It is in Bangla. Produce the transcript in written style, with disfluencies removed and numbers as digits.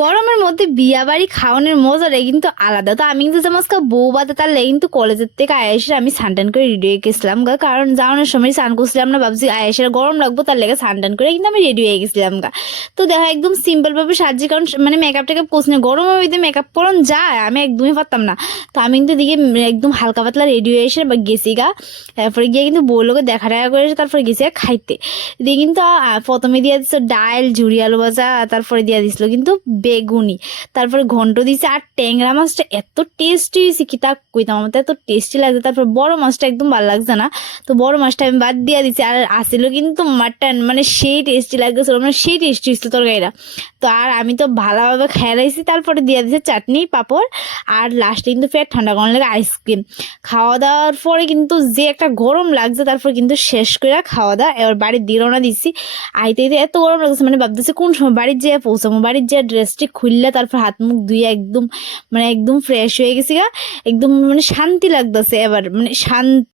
গরমের মধ্যে বিয়া বাড়ি খাওয়ানোর মজাটাই কিন্তু আলাদা। তো আমি কিন্তু যেমন আজকে বউ বাদে তার লেগে কিন্তু কলেজের থেকে আয়েসে আমি সানটান করে রেডি হয়ে গেছিলাম গা, কারণ যাওয়ানোর সময় স্নান করছিলাম না, ভাবছি আয়েসের গরম লাগবো, তার লেগে সানটান করে কিন্তু আমি রেডি হয়ে গেছিলাম গা। তো দেখো একদম সিম্পল ভাবে সাজি, কারণ মানে মেকআপ টেকআপ করছি না, গরমের মধ্যে মেকআপ করন যায় আমি একদমই পারতাম না। তো আমি কিন্তু দিকে একদম হালকা পাতলা রেডি হয়ে এসে গেছি গা। তারপরে গিয়ে কিন্তু বউ লোকে দেখা টাকা করে এসে তারপরে গেছি খাইতে। দিয়ে কিন্তু প্রথমে দিয়ে দিচ্ছিল ডাল, ঝুরি আলু ভাজা, তারপরে দিয়ে দিছিল কিন্তু বেগুনি, তারপরে ঘন্ট দিছে। আর ট্যাংরা মাছটা এত টেস্টি হয়েছে কি তা কইতাম, আমার তো এত টেস্টি লাগছে। তারপর বড় মাছটা একদম ভালো লাগছে না, তো বড় মাছটা আমি বাদ দিয়ে দিছি। আর আসিল কিন্তু মাটন, মানে সেই টেস্টি লাগতেছিল, মানে সেই টেস্টি হয়েছিল তরকারিটা। তো আর আমি তো ভালোভাবে খেয়ে রাখছি, তারপরে দিয়ে দিছে চাটনি পাঁপড়, আর লাস্টে কিন্তু পেট ঠান্ডা করার লাগে আইসক্রিম। খাওয়া দাওয়ার পরে কিন্তু যে একটা গরম লাগছে, তারপর কিন্তু শেষ করে খাওয়া দাওয়া এবার বাড়ির দিয়ে রওনা দিচ্ছি। আইতে আইতে এত গরম লাগছে, মানে ভাবতেছি কোন সময় বাড়ির যেয়ে পৌঁছাবো। বাড়ির যেয়ে ড্রেসটি খুললে তারপর হাত মুখ ধুয়ে একদম মানে একদম ফ্রেশ হয়ে গেছি গা, একদম মানে শান্তি লাগতেছে এবার, মানে শান্তি।